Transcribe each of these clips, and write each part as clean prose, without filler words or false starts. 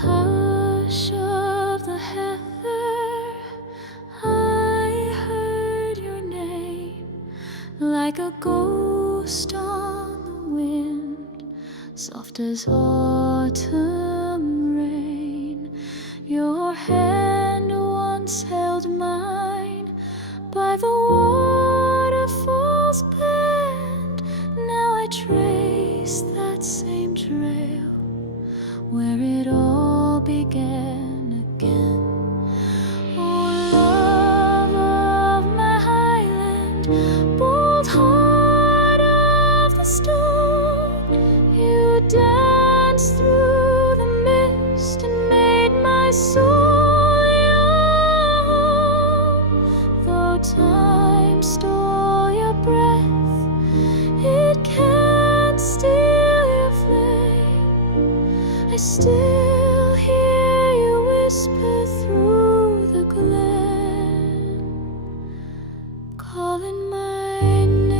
hush of the heather, I heard your name like a ghost on the wind, soft as autumn rain. Your hand once held mine by the waterfall's bend. Now I trace that same trail where it all began again. Oh, love of my highland, bold heart of the stone, you danced through the mist and made my soul your home. Though time stole your breath, it can't steal your flame. I still hear you whisper through the glen, calling my name.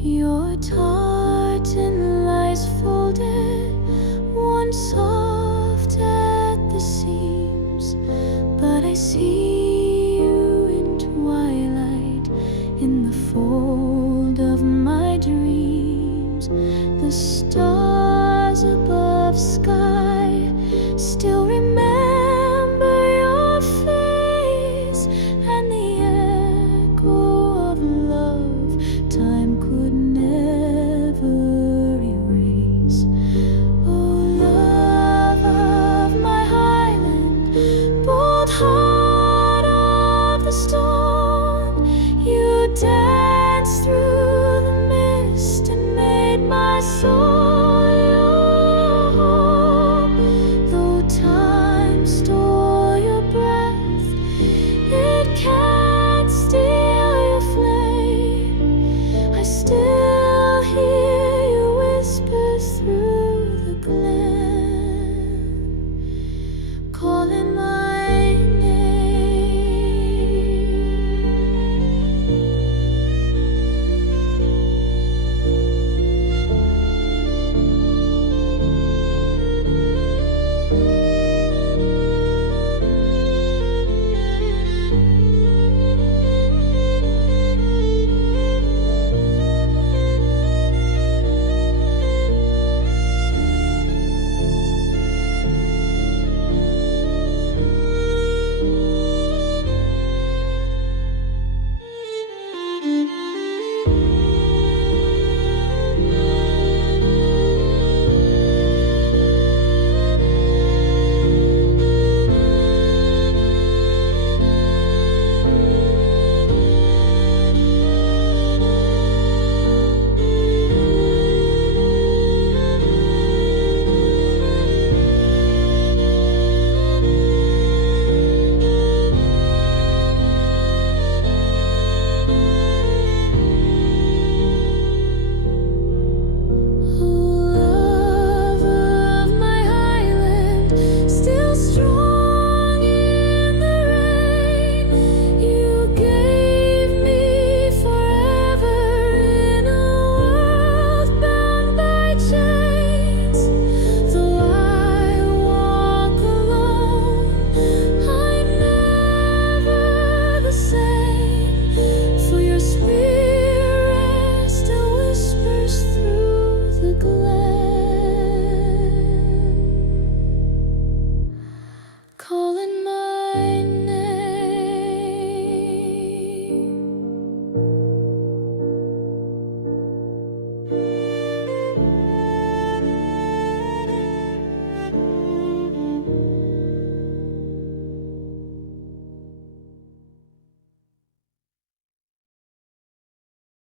Your tartan lies folded, one soft at the seams, but I see you in twilight, in the fold of my dreams. The stars above sky still remember your face, and the echo of love time could never erase. Oh, love of my highland, bold heart of the stone, you danced through the mist and made my soul your home. Though time stole your breath, it can't steal your flame. I still hear you whisper through the glen, calling my name.